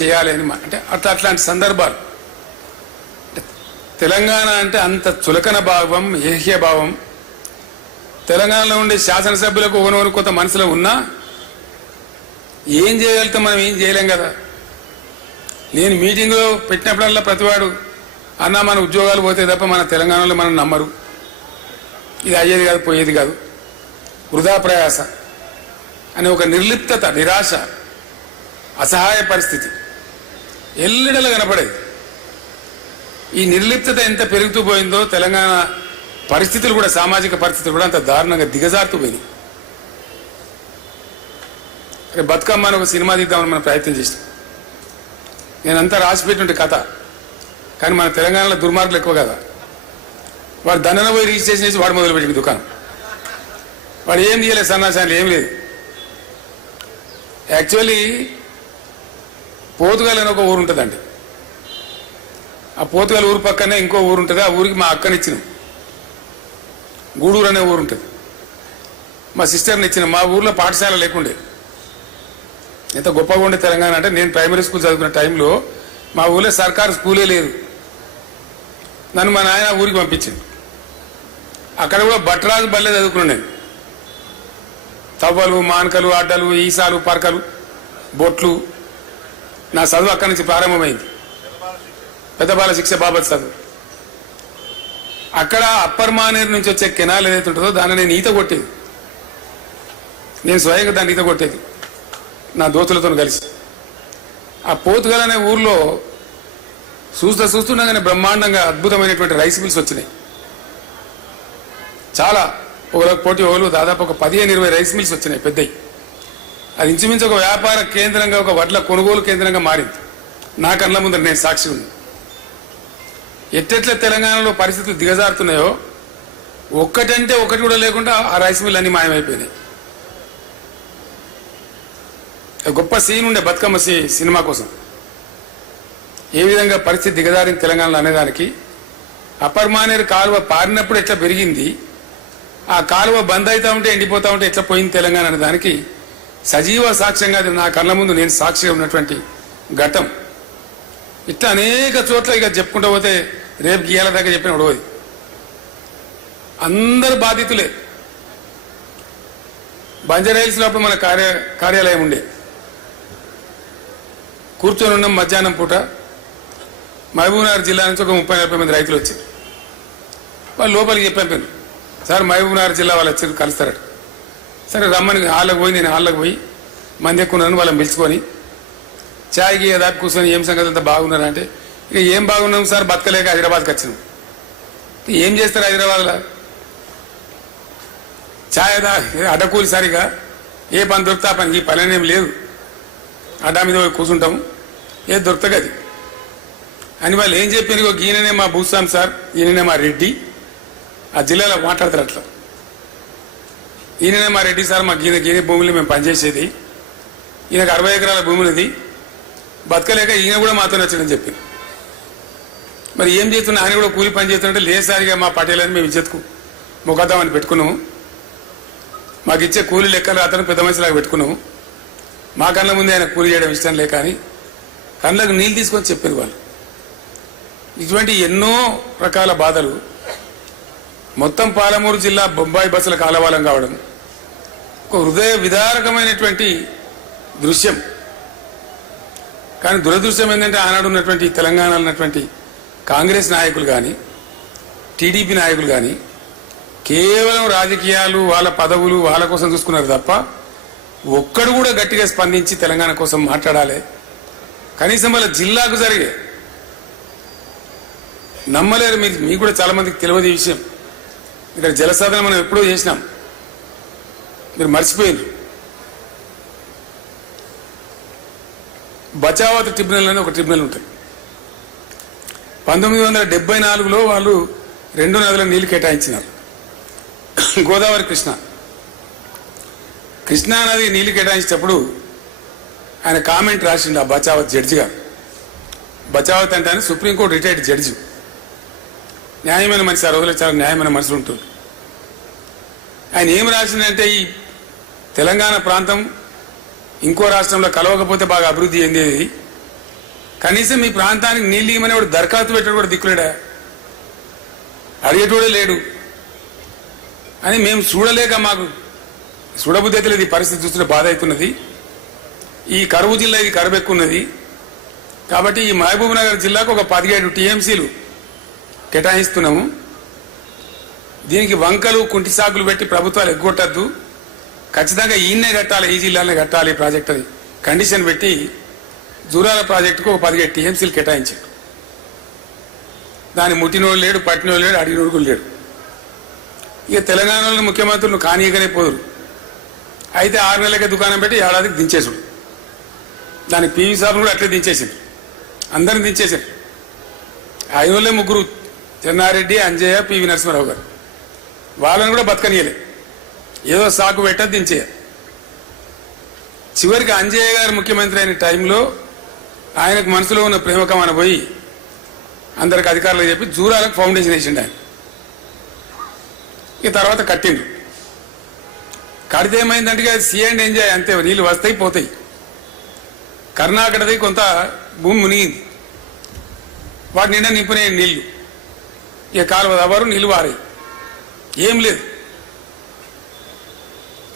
చేయాలి అని అంటే అట్లాంటి సందర్భాలు తెలంగాణ అంటే అంత చులకన భావం ఏహ్య భావం తెలంగాణలో ఉండే శాసనసభ్యులకు ఒకనొకరు కొంత మనసులో ఉన్నా ఏం చేయగలుగుతాం మనం ఏం చేయలేం కదా. నేను మీటింగ్లో పెట్టినప్పుడల్లా ప్రతివాడు అన్నా మన ఉద్యోగాలు పోతే తప్ప మన తెలంగాణలో మనం నమ్మరు, ఇది అయ్యేది కాదు పోయేది కాదు, వృధా ప్రయాస అనే ఒక నిర్లిప్తత, నిరాశ, అసహాయ పరిస్థితి ఎల్లడలా కనపడేది. ఈ నిర్లిప్తత ఎంత పెరుగుతూ పోయిందో తెలంగాణ పరిస్థితులు కూడా, సామాజిక పరిస్థితులు కూడా అంత దారుణంగా దిగజారుతూ పోయినాయి. బతుకమ్మ అని ఒక సినిమా తీద్దామని మనం ప్రయత్నం చేసినాం. నేనంతా రాసిపెట్టింటే కథ, కానీ మన తెలంగాణలో దుర్మార్గులు ఎక్కువ కదా. వాడు దండన పోయి రిజిస్ట్రేషన్ చేసి వాడు మొదలుపెట్టింది దుకాణం. వాడు ఏం తీయలేదు, సన్నాసాలు ఏం లేదు. యాక్చువల్లీ పోతుగల్ అని ఒక ఊరు ఉంటుందండి. ఆ పోతుగల్ ఊరు పక్కనే ఇంకో ఊరు ఉంటుంది. ఆ ఊరికి మా అక్కనిచ్చినాం. గూడూరు అనే ఊరు ఉంటుంది. మా సిస్టర్ని ఇచ్చినాం. మా ఊర్లో పాఠశాల లేకుండే. ఎంత గొప్పగా ఉండే తెలంగాణ అంటే, నేను ప్రైమరీ స్కూల్ చదువుకున్న టైంలో మా ఊళ్ళో సర్కారు స్కూలే లేదు. నన్ను మా నాయన ఊరికి పంపించింది. అక్కడ కూడా భట్రాజు బల్లే చదువుకున్నాను నేను. తవ్వలు, మానకలు, అడ్డలు, ఈసాలు, పరకలు, బొట్లు, నా చదువు అక్కడి నుంచి ప్రారంభమైంది. పెద్ద బాల శిక్ష బాబత్ చదువు. అక్కడ అప్పర్ మానేరు నుంచి వచ్చే కెనాల్ ఏదైతే ఉంటుందో దాన్ని నేను ఈత కొట్టేది. నేను స్వయంగా దాన్ని ఈత కొట్టేది నా దోతులతో కలిసి. ఆ పోతుగల్ అనే ఊర్లో చూస్తుండగానే బ్రహ్మాండంగా అద్భుతమైనటువంటి రైస్ మిల్స్ వచ్చినాయి. చాలా ఒకరికి పోటీ ఒకరు దాదాపు ఒక 15-20 రైస్ మిల్స్ వచ్చినాయి పెద్దవి. అది ఇంచుమించు ఒక వ్యాపార కేంద్రంగా, ఒక వడ్ల కొనుగోలు కేంద్రంగా మారింది. నా కళ్ళ ముందర నేను సాక్షి ఉంది. ఎట్టెట్ల తెలంగాణలో పరిస్థితులు దిగజారుతున్నాయో, ఒక్కటంటే ఒకటి కూడా లేకుండా ఆ రైస్ మిల్ అన్ని మాయమైపోయినాయి. గొప్ప సీన్ ఉండే బతుకమ్మ సినిమా కోసం. ఏ విధంగా పరిస్థితి దిగజారింది తెలంగాణలో అనేదానికి, అప్పర్ మానేరు కాలువ పారినప్పుడు ఎట్లా పెరిగింది, ఆ కాలువ బంద్ అవుతా ఉంటే ఎండిపోతా ఉంటే ఎట్లా పోయింది తెలంగాణ అనే దానికి సజీవ సాక్ష్యంగా అది నా కళ్ళ ముందు నేను సాక్షిగా ఉన్నటువంటి ఘట్టం. ఇట్లా అనేక చోట్ల ఇక చెప్పుకుంటూ పోతే రేపు గీయాల దాకా చెప్పిన ఉడవది. అందరు బాధితులే. బంజారాహిల్స్లో అప్పుడు మన కార్యాలయం ఉండే. కూర్చొని ఉన్నాం మధ్యాహ్నం పూట. మహబూబ్నగర్ జిల్లా నుంచి ఒక 30-40 మంది రైతులు వచ్చారు. వాళ్ళు లోపలికి చెప్పాను, సార్ మహబూబ్నగర్ జిల్లా వాళ్ళు వచ్చి కలుస్తారట. సరే రమ్మని హాల్లోకి పోయి, నేను హాల్లోకి పోయి మంది ఎక్కున్నాను. వాళ్ళని పిలుచుకొని ఛాయ్కి దాకా కూర్చొని ఏం సంగతి అంతా బాగున్నారా అంటే, ఇక ఏం బాగున్నాం సార్, బతకలేక హైదరాబాద్కి వచ్చినాం. ఏం చేస్తారు హైదరాబాద్లో? ఛాయ్ అడ్డకూలి సరిగా ఏ పని దొరుకుతా పని, ఈ పని ఏం లేదు, అడ్డా మీద పోయి కూర్చుంటాము, ఏది దొరుకుతుంది అని వాళ్ళు ఏం చెప్పారు. ఈయననే మా భూస్వామి సార్, ఈయననే మా రెడ్డి, ఆ జిల్లాలో మాట్లాడతారు అట్లా. ఈయననే మా రెడ్డి సార్, మా గీన భూములు మేము పనిచేసేది, ఈయనకు 60 ఎకరాల భూమి ఉంది, బతకలేక ఈయన కూడా మాతో వచ్చిందని చెప్పి. మరి ఏం చేస్తున్నా, ఆయన కూడా కూలి పని చేస్తుంటే, లేసారిగా మా పటేలని మేము ఇచ్చేందుకు మొకద్దామని పెట్టుకున్నాము. మాకు ఇచ్చే కూలీ లెక్కలు అతను పెద్ద మనిషిలాగా పెట్టుకున్నాము. మా కళ్ళ ముందే ఆయన కూలి చేయడం ఇష్టం లేక అని కళ్ళకు నీళ్ళు తీసుకొని చెప్పారు వాళ్ళు. ఇటువంటి ఎన్నో రకాల బాధలు. మొత్తం పాలమూరు జిల్లా బొంబాయి బస్సుల కాలవాలం కావడం ఒక హృదయ విదారకమైనటువంటి దృశ్యం. కానీ దురదృష్టం ఏంటంటే, ఆనాడు ఉన్నటువంటి తెలంగాణలో ఉన్నటువంటి కాంగ్రెస్ నాయకులు కానీ, టీడీపీ నాయకులు కానీ కేవలం రాజకీయాలు, వాళ్ళ పదవులు, వాళ్ళ కోసం చూసుకున్నారు తప్ప ఒక్కడు కూడా గట్టిగా స్పందించి తెలంగాణ కోసం మాట్లాడాలి. కనీసం వాళ్ళ జిల్లాకు జరిగే నమ్మలేరు. మీకు కూడా చాలా మందికి తెలియదు ఈ విషయం. ఇక్కడ జలసాధన మనం ఎప్పుడూ చేసినాం, మీరు మర్చిపోయారు. బచావత్ ట్రిబ్యునల్ అని ఒక ట్రిబ్యునల్ ఉంటుంది. 1974లో వాళ్ళు 2 నదుల నీళ్లు కేటాయించినారు. గోదావరి, కృష్ణా నది నీళ్లు కేటాయించేటప్పుడు ఆయన కామెంట్ రాసిండు ఆ బచావత్ జడ్జి గారు. బచావత్ అంటే ఆయన సుప్రీంకోర్టు రిటైర్డ్ జడ్జి, న్యాయమైన మనిషి. ఆ రోజుల్లో చాలా న్యాయమైన మనుషులు ఉంటుంది. ఆయన ఏం రాసిందంటే, ఈ తెలంగాణ ప్రాంతం ఇంకో రాష్ట్రంలో కలవకపోతే బాగా అభివృద్ధి చెందేది, కనీసం మీ ప్రాంతానికి నీళ్ళు ఇవ్వమని వాడు దరఖాస్తు పెట్టాడు కూడా దిక్కులేడా, అడిగేటోడే లేడు అని మేము చూడలేక మాకు చూడబుద్ధి అయితే లేదు. ఈ పరిస్థితి చూస్తుంటే బాధ అవుతున్నది. ఈ కరువు జిల్లా ఇది కరువు ఎక్కున్నది కాబట్టి ఈ మహబూబ్ నగర్ జిల్లాకు ఒక 17 టీఎంసీలు కేటాయిస్తున్నాము. దీనికి వంకలు కుంటి సాగులు పెట్టి ప్రభుత్వాలు ఎగ్గొట్టద్దు, ఖచ్చితంగా ఈయన్నే కట్టాలి, ఈ జిల్లానే కట్టాలి ప్రాజెక్ట్ అని కండిషన్ పెట్టి జూరాల ప్రాజెక్టుకు ఒక 17 టీఎంసీలు కేటాయించాడు. దాన్ని ముట్టినోడు లేడు, పట్టినోడు లేడు, అడిగినోడు కూడా లేడు. ఇక తెలంగాణలో ముఖ్యమంత్రులు కానీయగానే పోదురు. అయితే 6 నెలలకే దుకాణం పెట్టి ఏడాదికి దించేసాడు. దానికి పివి సార్లు కూడా అట్లే దించేసారు, అందరిని దించేశారు. ఆయనోళ్ళే ముగ్గురు, చెన్నారెడ్డి, అంజయ్య, పివి నరసింహారావు గారు, వాళ్ళని కూడా బతకనీయలే, ఏదో సాకు పెట్ట దించేయాలి. చివరికి అంజయ్య గారు ముఖ్యమంత్రి అయిన టైంలో ఆయనకు మనసులో ఉన్న ప్రేమకమాన పోయి అందరికి అధికారులకు చెప్పి జూరాలకు ఫౌండేషన్ వేసిండు ఆయన. ఇక తర్వాత కట్టిండ్రు. కడితే ఏమైందంటే అది సీ అండ్ ఎంజాయ్ అంతే, నీళ్ళు వస్తాయి పోతాయి. కర్ణాటకది కొంత భూమి మునిగింది, వాటి నిండా నింపునాయి నీళ్లు. ఇక కాలువ దవ్వరు, నీళ్లు వారాయి, ఏం లేదు.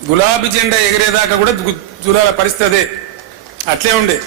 గులాబీ జెండా ఎగిరేదాకా కూడా జూరాల పరిస్థితి అదే, అట్లే ఉండే.